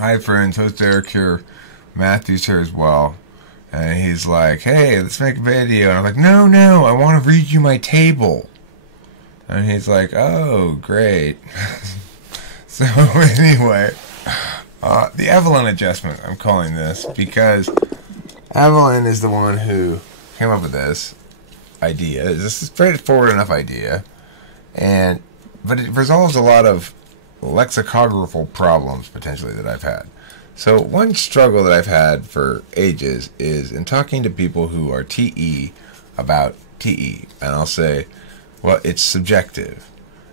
Hi friends, host Eric here. Matthew's here as well. And he's like, hey, let's make a video. And I'm like, no, I want to read you my table. And he's like, oh, great. So anyway, the Evelyn adjustment, I'm calling this, because Evelyn is the one who came up with this idea. It's a straightforward enough idea, but it resolves a lot of lexicographical problems, potentially, that I've had. So one struggle that I've had for ages is in talking to people who are TE about TE. And I'll say, well, it's subjective.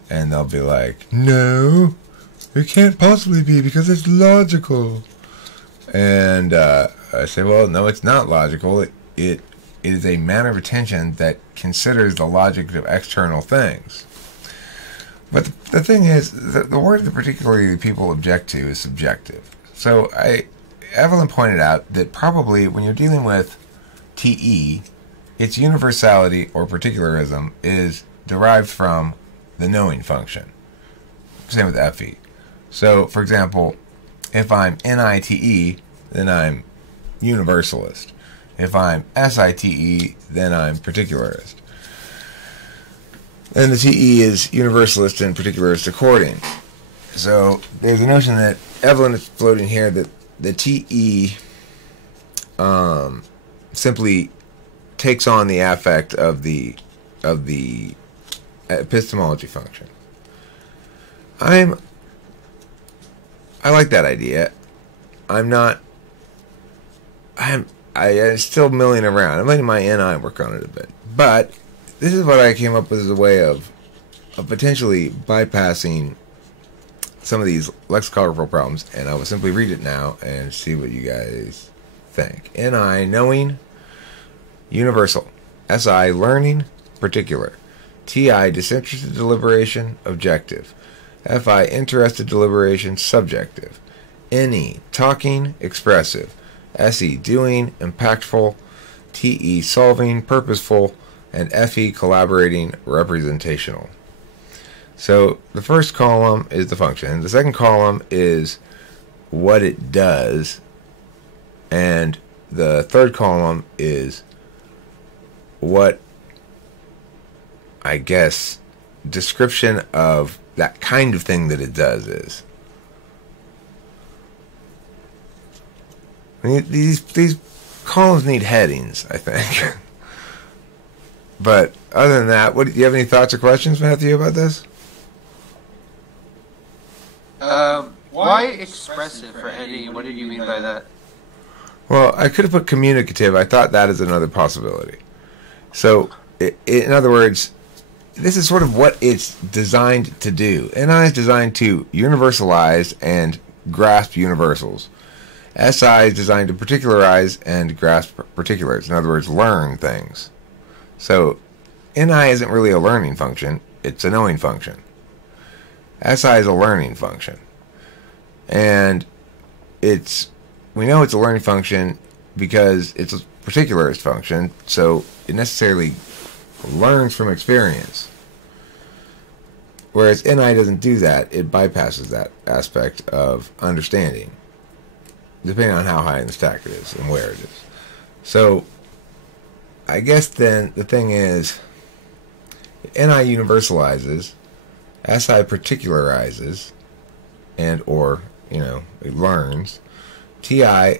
And they'll be like, no, it can't possibly be because it's logical. And I say, well, no, it's not logical. It is a manner of attention that considers the logic of external things. But the thing is, the word that particularly people object to is subjective. So Evelyn pointed out that probably when you're dealing with TE, its universality or particularism is derived from the knowing function. Same with FE. So, for example, if I'm NITE, then I'm universalist. If I'm SITE, then I'm particularist. And the TE is universalist and particularist according. So there's a notion that Evelyn is floating here that the TE simply takes on the affect of the epistemology function. I like that idea. I'm still milling around. I'm letting my NI work on it a bit. But this is what I came up with as a way of potentially bypassing some of these lexicographical problems, and I will simply read it now and see what you guys think. NI, knowing, universal. SI, learning, particular. TI, disinterested deliberation, objective. FI, interested deliberation, subjective. NE, talking, expressive. SE, doing, impactful. TE, solving, purposeful. And FE, collaborating, representational. So the first column is the function. The second column is what it does. And the third column is what, I guess, description of that kind of thing that it does is. I mean, these columns need headings, I think. But other than that, do you have any thoughts or questions, Matthew, about this? Why expressive for NE? What did you mean by that? Well, I could have put communicative. I thought that is another possibility. So, in other words, this is sort of what it's designed to do. NI is designed to universalize and grasp universals. SI is designed to particularize and grasp particulars. In other words, learn things. So, NI isn't really a learning function. It's a knowing function. SI is a learning function. And we know it's a learning function because it's a particularist function, so it necessarily learns from experience. Whereas NI doesn't do that. It bypasses that aspect of understanding, depending on how high in the stack it is and where it is. So, I guess then the thing is, NI universalizes, SI particularizes, and or, it learns. TI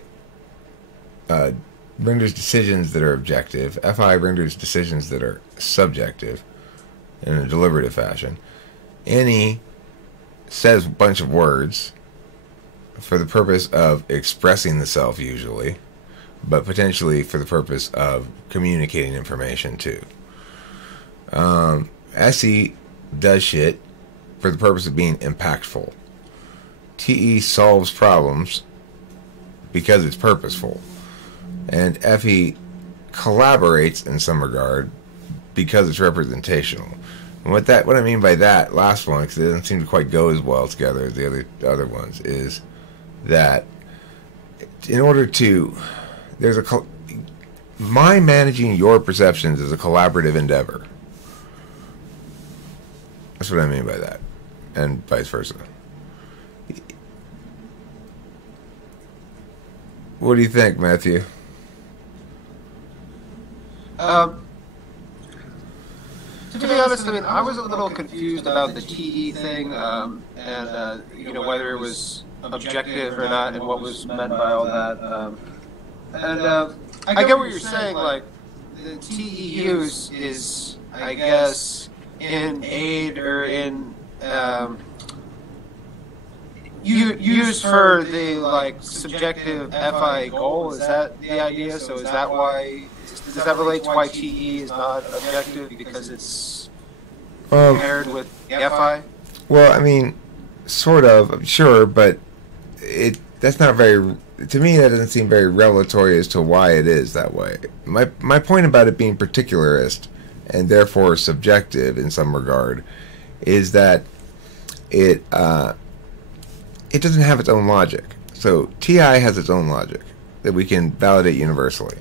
renders decisions that are objective. FI renders decisions that are subjective in a deliberative fashion. NE says a bunch of words for the purpose of expressing the self usually, but potentially for the purpose of communicating information too. SE does shit for the purpose of being impactful. TE solves problems because it's purposeful. And FE collaborates in some regard because it's representational. And what I mean by that last one, because it doesn't seem to quite go as well together as the other ones, is that in order to my managing your perceptions is a collaborative endeavor. That's what I mean by that, and vice versa. What do you think, Matthew? To be honest, I mean, I was a little confused about the TE thing, and whether it was objective or not, and what was meant by all that. I get what you're saying. Like, the TE use is, I guess, in aid or in used for the subjective FI goal. Is that the idea? So is that why? Does that relate to why TE is not objective because it's paired with FI? Well, I mean, sort of, sure, but that's not very. To me, that doesn't seem very revelatory as to why it is that way. My point about it being particularist and therefore subjective in some regard is that it doesn't have its own logic. So TI has its own logic that we can validate universally.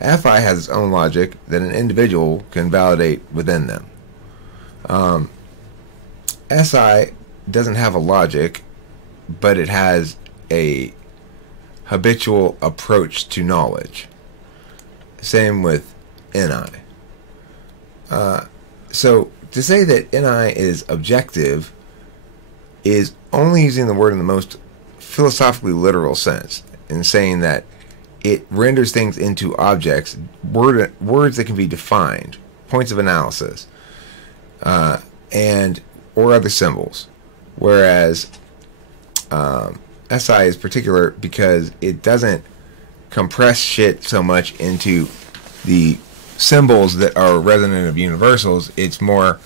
FI has its own logic that an individual can validate within them. SI doesn't have a logic, but it has a habitual approach to knowledge. Same with NI. So to say that NI is objective is only using the word in the most philosophically literal sense, in saying that it renders things into objects, words that can be defined, points of analysis, and or other symbols. Whereas SI is particular because it doesn't compress shit so much into the symbols that are resonant of universals. It's more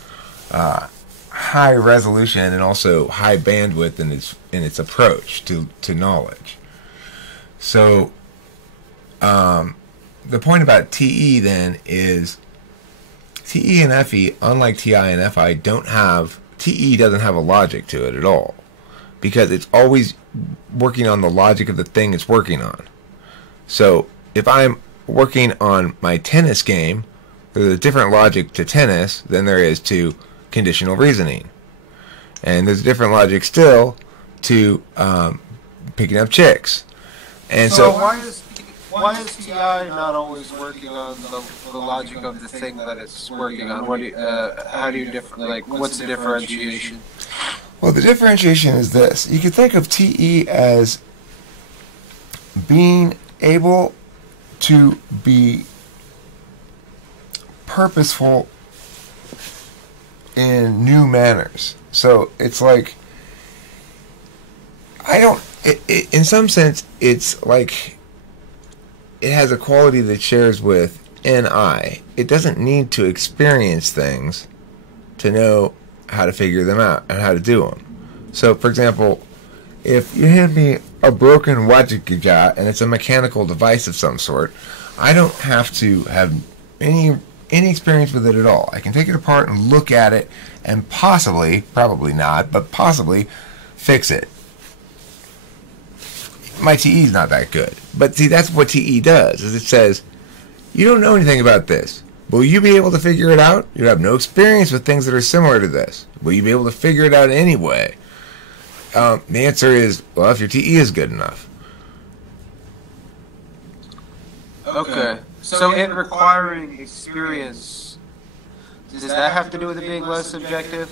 high resolution and also high bandwidth in its approach to knowledge. So the point about TE then is TE and FE, unlike TI and FI, TE doesn't have a logic to it at all, because it's always working on the logic of the thing it's working on. So if I'm working on my tennis game, there's a different logic to tennis than there is to conditional reasoning. And there's a different logic still to picking up chicks. And so why is TI not always working on the logic of the thing that it's working on? How do you what's the differentiation? Well, the differentiation is this. You could think of TE as being able to be purposeful in new manners. So it's like, in some sense, it's like it has a quality that shares with NI. It doesn't need to experience things to know how to figure them out and how to do them. So, for example, if you hand me a broken wajikaja and it's a mechanical device of some sort, I don't have to have any experience with it at all. I can take it apart and look at it and possibly, probably not, but possibly fix it. My TE is not that good. But see, that's what TE does, is it says, you don't know anything about this. Will you be able to figure it out? You have no experience with things that are similar to this. Will you be able to figure it out anyway? The answer is, well, if your TE is good enough. Okay. So it requiring experience, does that have to do with it being less subjective?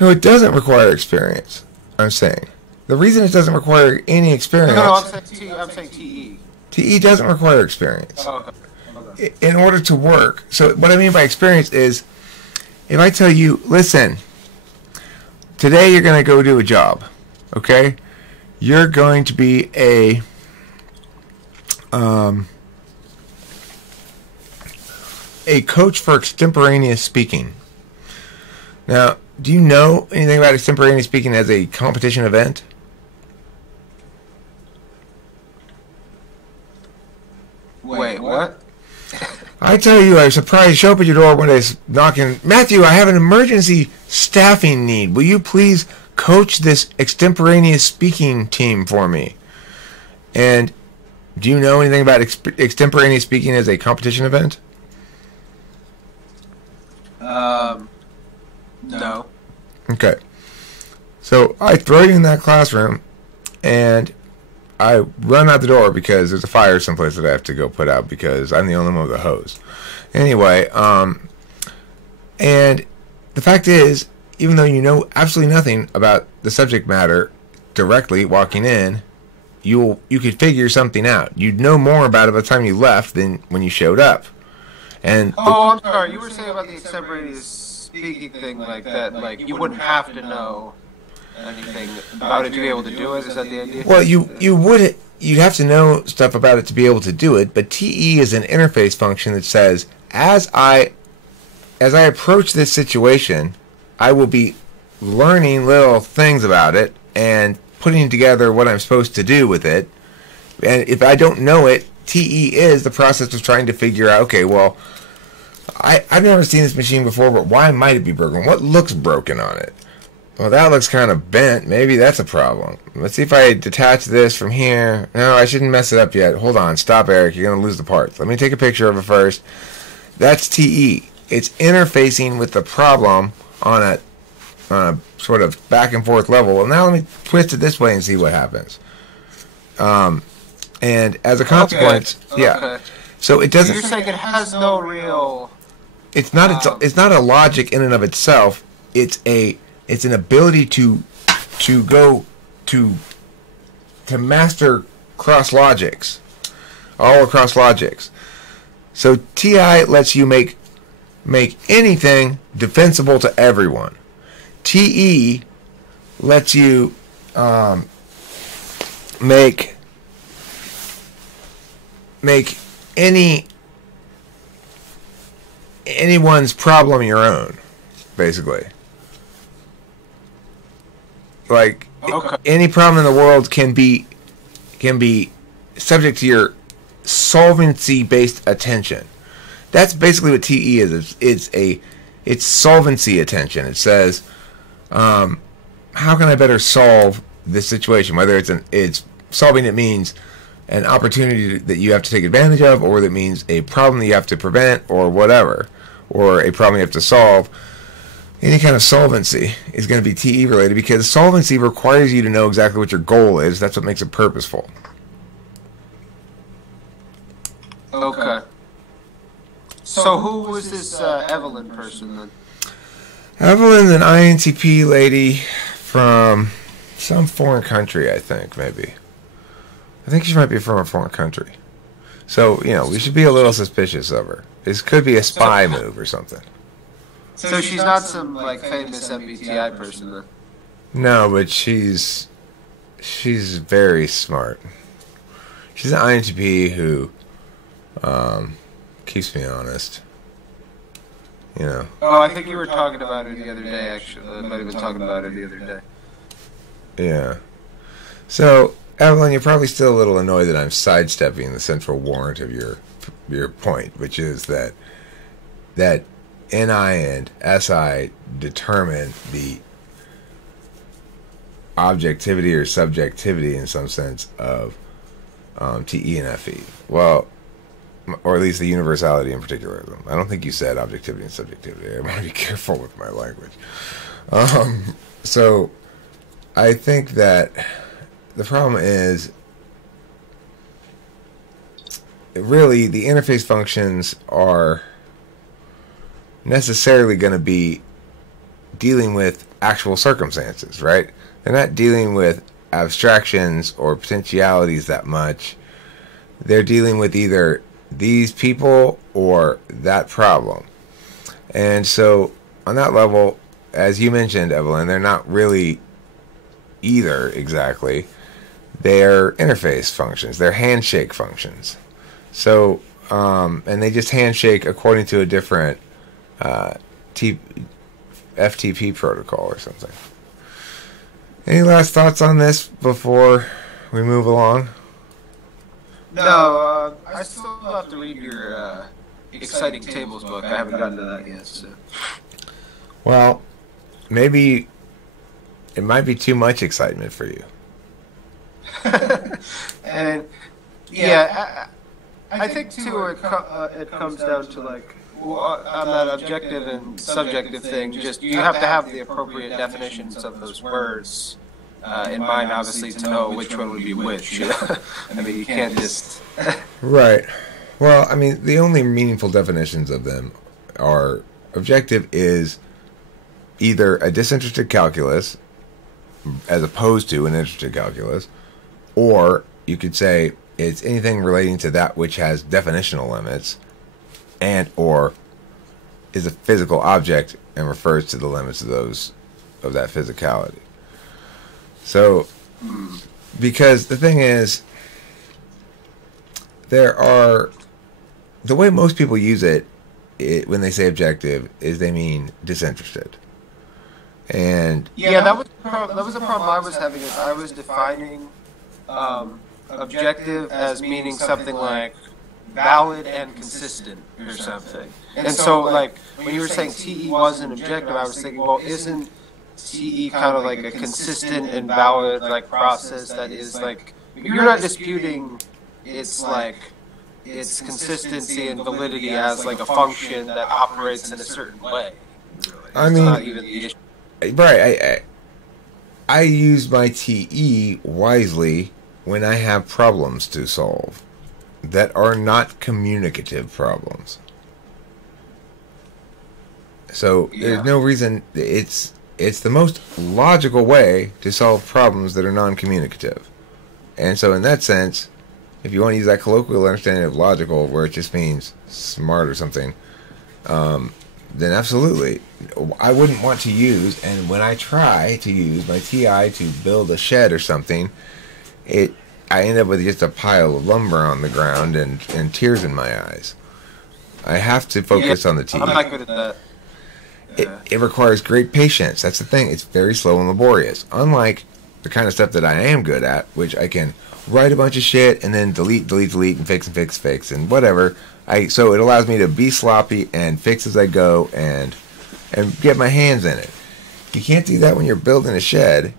No, it doesn't require experience, I'm saying. The reason it doesn't require any experience... No, I'm saying TE. TE doesn't require experience. Oh, okay. In order to work. So what I mean by experience is, if I tell you, listen, today you're going to go do a job, okay? You're going to be a coach for extemporaneous speaking. Now, do you know anything about extemporaneous speaking as a competition event? Wait, what? I tell you, I was surprised. Show up at your door one day knocking, Matthew, I have an emergency staffing need. Will you please coach this extemporaneous speaking team for me? And do you know anything about extemporaneous speaking as a competition event? No. Okay. So I throw you in that classroom, and I run out the door because there's a fire someplace that I have to go put out because I'm the only one with a hose. Anyway, and the fact is, even though you know absolutely nothing about the subject matter directly walking in, you could figure something out. You'd know more about it by the time you left than when you showed up. And I'm sorry. You were saying about the extemporaneous speaking thing like that. Like you wouldn't have to know anything about it to be able to do it. Is that the idea? Well, you'd have to know stuff about it to be able to do it. But TE is an interface function that says, as I approach this situation, I will be learning little things about it and putting together what I'm supposed to do with it. And if I don't know it, TE is the process of trying to figure out, okay, well, I've never seen this machine before, but why might it be broken? What looks broken on it? Well, that looks kind of bent. Maybe that's a problem. Let's see if I detach this from here. No, I shouldn't mess it up yet. Hold on. Stop, Eric. You're going to lose the parts. Let me take a picture of it first. That's TE. It's interfacing with the problem on a sort of back and forth level. Well, now let me twist it this way and see what happens. And as a consequence, yeah. So it doesn't. You're saying it has no real. It's not. It's not a logic in and of itself. It's an ability to master cross logics, all across logics. So TI lets you make anything defensible to everyone. TE lets you make anyone's problem your own, basically. Like any problem in the world can be subject to your solvency-based attention. That's basically what TE is. It's solvency attention. It says, how can I better solve this situation? Whether it's solving, it means an opportunity that you have to take advantage of, or that means a problem that you have to prevent, or whatever, or a problem you have to solve. Any kind of solvency is going to be TE related because solvency requires you to know exactly what your goal is. That's what makes it purposeful. Okay. So who was this Evelyn person then? Evelyn's an INTP lady from some foreign country, I think, maybe. I think she might be from a foreign country. So, we should be a little suspicious of her. This could be a spy move or something. So she's not some, famous MBTI person then? No, but she's very smart. She's an INTP who keeps me honest. Oh, I think you were talking about it the other day, actually. I might have been talking about it the other day. Yeah. So, Evelyn, you're probably still a little annoyed that I'm sidestepping the central warrant of your point, which is that NI and SI determine the objectivity or subjectivity, in some sense, of TE and FE. Well, or at least the universality in particular of them. I don't think you said objectivity and subjectivity. I want to be careful with my language. So, I think that the problem is, really, the interface functions are necessarily going to be dealing with actual circumstances, right? They're not dealing with abstractions or potentialities that much. They're dealing with either these people or that problem. And so, on that level, as you mentioned, Evelyn, they're not really either exactly. They're interface functions. They're handshake functions. So, and they just handshake according to a different FTP protocol or something. Any last thoughts on this before we move along? No, I still have to read your Exciting Tables book. I haven't gotten to that yet. So. Well, maybe it might be too much excitement for you. And yeah, I think too it comes down to on that objective and subjective thing. Just you have to have the appropriate definitions of those words in mind, obviously, to know which one would be which. I mean, you can't just... Right. Well, I mean, the only meaningful definitions of them are objective is either a disinterested calculus as opposed to an interested calculus, or you could say it's anything relating to that which has definitional limits and or is a physical object and refers to the limits of those of that physicality. So, because the thing is, the way most people use it when they say objective is they mean disinterested. And yeah, that was a problem I was having. Is I was defining objective as meaning something like valid and consistent or something. And so, like, when you were saying TE wasn't objective, I was thinking, well, isn't TE kind of like a consistent and valid like process that is like you're not disputing its like its consistency and validity as like a function that operates in a certain way. I mean, not even the issue. Right, I use my TE wisely when I have problems to solve that are not communicative problems. So there's no reason. It's the most logical way to solve problems that are non-communicative. And so in that sense, if you want to use that colloquial understanding of logical where it just means smart or something, then absolutely. I wouldn't want to use, and when I try to use my TI to build a shed or something, I end up with just a pile of lumber on the ground and tears in my eyes. I have to focus on the TI. I'm not good at that. It requires great patience. That's the thing. It's very slow and laborious. Unlike the kind of stuff that I am good at, which I can write a bunch of shit and then delete, and fix and whatever. So it allows me to be sloppy and fix as I go and get my hands in it. You can't do that when you're building a shed.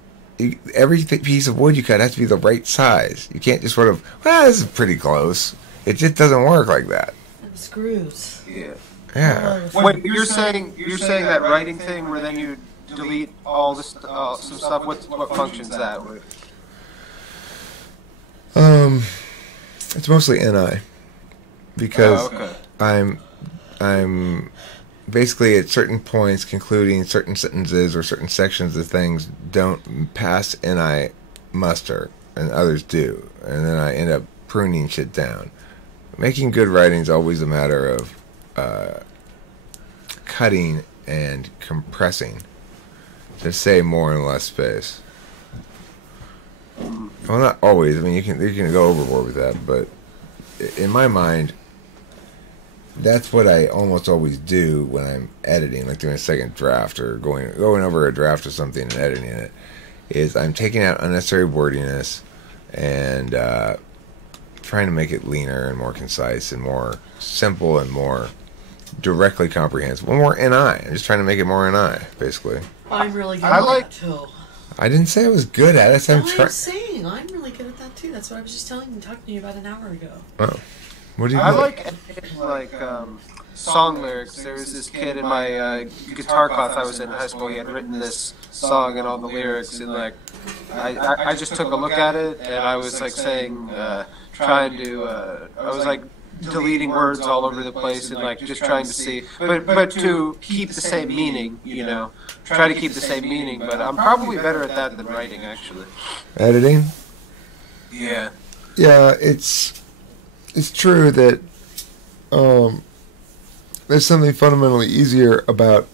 Every piece of wood you cut has to be the right size. You can't just sort of, well, this is pretty close. It just doesn't work like that. And screws. Yeah. Yeah. Wait, you're saying that writing thing where then you delete all this some stuff. What functions that with? It's mostly NI because okay. I'm basically at certain points concluding certain sentences or certain sections of things don't pass NI muster and others do, and then I end up pruning shit down. Making good writing is always a matter of cutting and compressing to save more in less space. Well, not always. I mean, you can go overboard with that, but in my mind, that's what I almost always do when I'm editing, like doing a second draft or going over a draft or something and editing it. Is I'm taking out unnecessary wordiness and trying to make it leaner and more concise and more simple and more directly comprehensible. More NI. I'm just trying to make it more NI, basically. I'm really good at that too. I didn't say I was good at it. I said I'm saying I'm really good at that too. That's what I was just talking to you about an hour ago. Oh, what do you? I like song lyrics. There was this kid in my guitar class I was in high school. He had written this song and all the lyrics, and like I just took a look at it and I was like saying, trying to, I was like deleting words all over the place and like just trying to see, but to keep the same meaning, you know. Try to keep the same meaning, but I'm probably better at that than writing, actually. Editing? Yeah. Yeah, it's true that there's something fundamentally easier about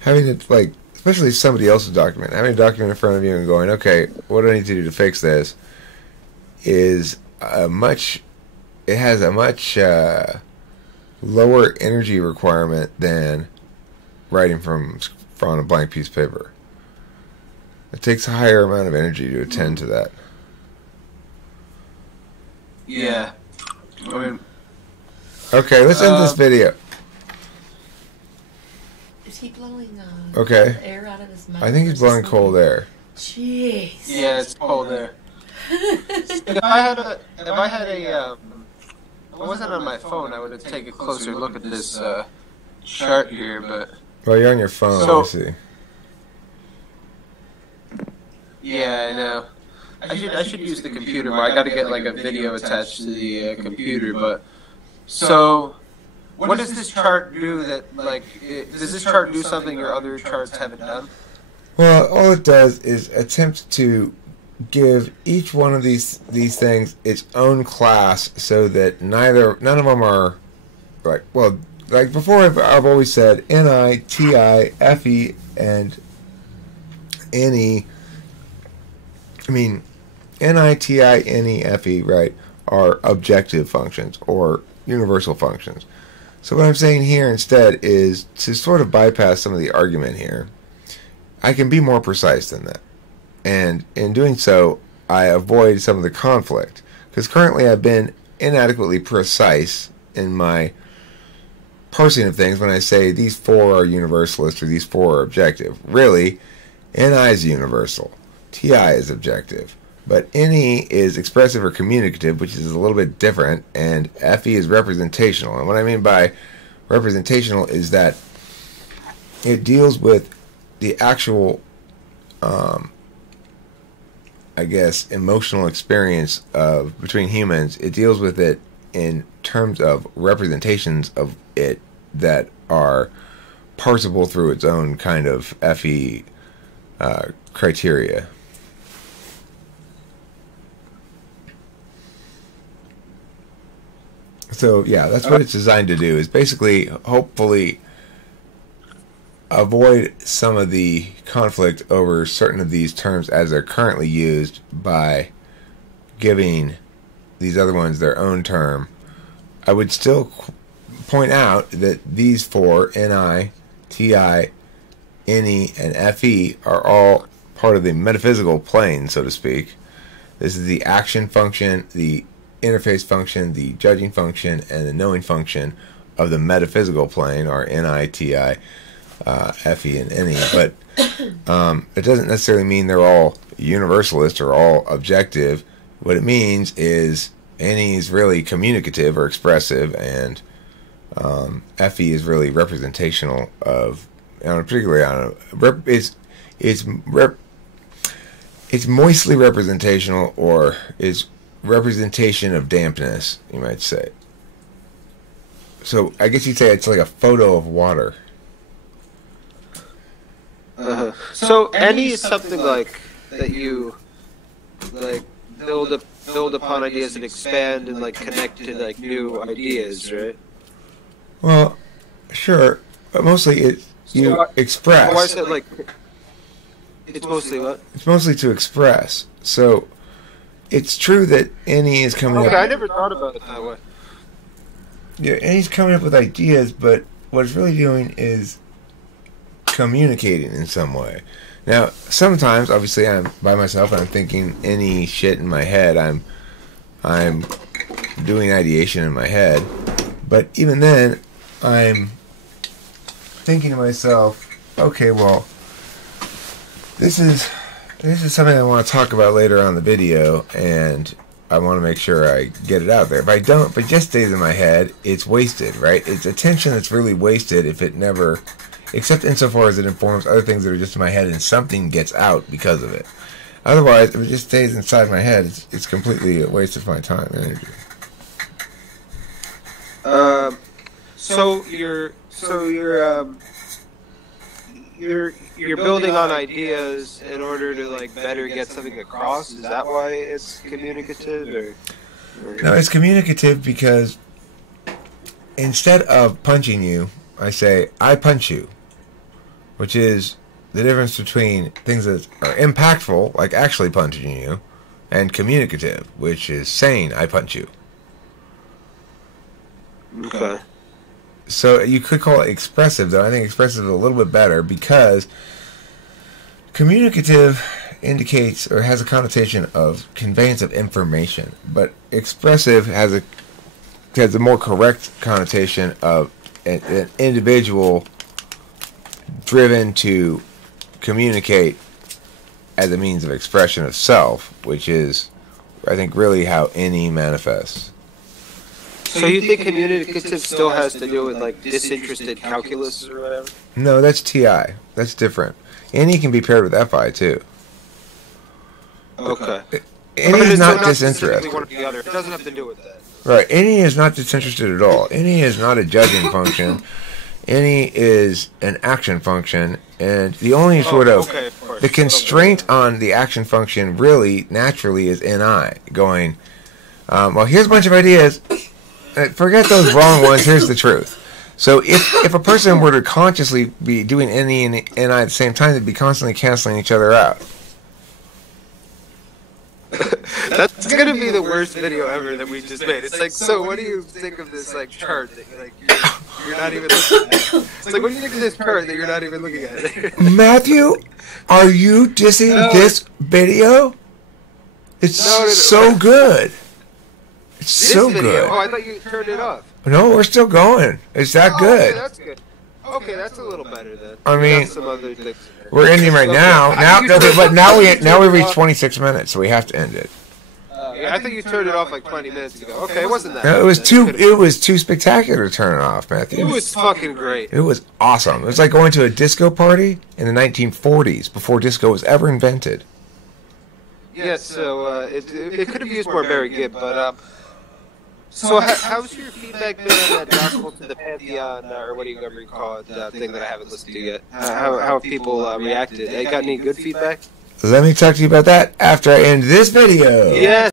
having it, like, especially somebody else's document, having a document in front of you and going, okay, what do I need to do to fix this, is it has a much lower energy requirement than writing from on a blank piece of paper. It takes a higher amount of energy to attend to that. Yeah. I mean, okay, let's end this video. Is he blowing air out of his mouth? I think he's blowing cold air. Jeez. Yeah, it's cold air. If I had a I wasn't on my phone, I would have taken a closer look at this chart here, but... Well, you're on your phone, So- I see. Yeah, I know. I should use the computer more. I got to get like a video attached to the computer. But so, what does this chart do? That like, does this chart do something your other charts haven't done? Well, all it does is attempt to give each one of these things its own class, so that none of them are like, well, like before. I've always said Ni, Ti, Fe, and Ni. I mean, Ni, Ti, Ne, Fe, right, are objective functions or universal functions. So what I'm saying here instead is to sort of bypass some of the argument here. I can be more precise than that. And in doing so, I avoid some of the conflict. Because currently I've been inadequately precise in my parsing of things when I say these four are universalist or these four are objective. Really, Ni is universal. Ti is objective. But Ne is expressive or communicative, which is a little bit different. And Fe is representational. And what I mean by representational is that it deals with the actual, I guess, emotional experience of between humans. It deals with it in terms of representations of it that are parsable through its own kind of Fe criteria. So yeah, that's what it's designed to do. Is basically, hopefully, avoid some of the conflict over certain of these terms as they're currently used by giving these other ones their own term. I would still point out that these four, Ni, Ti, Ne, and Fe, are all part of the metaphysical plane, so to speak. This is the action function, the interface function, the judging function, and the knowing function of the metaphysical plane, are Ni, Ti, Fe, and Ne. But it doesn't necessarily mean they're all universalist or all objective. What it means is Ne is really communicative or expressive, and Fe is really representational of, particularly on it's moistly representational, or is representation of dampness, you might say. So I guess you'd say it's like a photo of water. So any is something like that you like build upon ideas and expand and like connect to like new ideas, right? Well, sure, but mostly you express. Why is it like? It's mostly what? It's mostly to express. So it's true that Ne is coming up. Okay, I never thought about it that way. Yeah, Ne's coming up with ideas, but what it's really doing is communicating in some way. Now, sometimes, obviously, I'm by myself and I'm thinking any shit in my head. I'm doing ideation in my head, but even then, I'm thinking to myself, okay, well, this is something I want to talk about later on in the video, and I want to make sure I get it out there. If I don't, if it just stays in my head, it's wasted, right? It's attention that's really wasted if it never, except insofar as it informs other things that are just in my head and something gets out because of it. Otherwise, if it just stays inside my head, it's completely a waste of my time and energy. You're building on ideas in order to like better get something across. Is that why it's communicative? Or? No, it's communicative because instead of punching you, I say, I punch you, which is the difference between things that are impactful, like actually punching you, and communicative, which is saying, I punch you. Okay. So you could call it expressive, though I think expressive is a little bit better, because communicative indicates or has a connotation of conveyance of information, but expressive has a more correct connotation of an individual driven to communicate as a means of expression of self, which is, I think, really how any manifests. So you think communicative still has to do with like disinterested calculus or whatever? No, that's TI. That's different. Any can be paired with FI too. Okay. Any is not specifically disinterested. one or the other. It doesn't have to do with that. Right. Any is not disinterested at all. Any is not a judging function. Any is an action function. And the only sort of course. the constraint on the action function really naturally is NI going, well, here's a bunch of ideas. Forget those wrong ones. Here's the truth. So if a person were to consciously be doing NE and NI at the same time, they'd be constantly canceling each other out. That's gonna be the worst video ever that we just made. It's like, so what do you think of this like chart that you're not even looking at? It's like, what do you think of this chart that you're not even looking at? Matthew, are you dissing this video? It's so good. It's so good. Oh, I thought you turned it off. No, we're still going. It's that good. Okay, that's good. Okay, that's a little better then. I mean, some other things. we're ending right now. But now we reached 26 minutes, so we have to end it. Yeah, I think you turned it off like 20 minutes ago. Okay, it wasn't that. No, it was too spectacular to turn it off, Matthew. It was fucking great. It was awesome. It was like going to a disco party in the 1940s before disco was ever invented. Yeah, so it could have used more Barry Gibb, but so how's your feedback been on that Gospel to the Pantheon, or what do you ever call it, thing that I haven't listened to yet? How have people reacted? Got any good feedback? Let me talk to you about that after I end this video. Yes.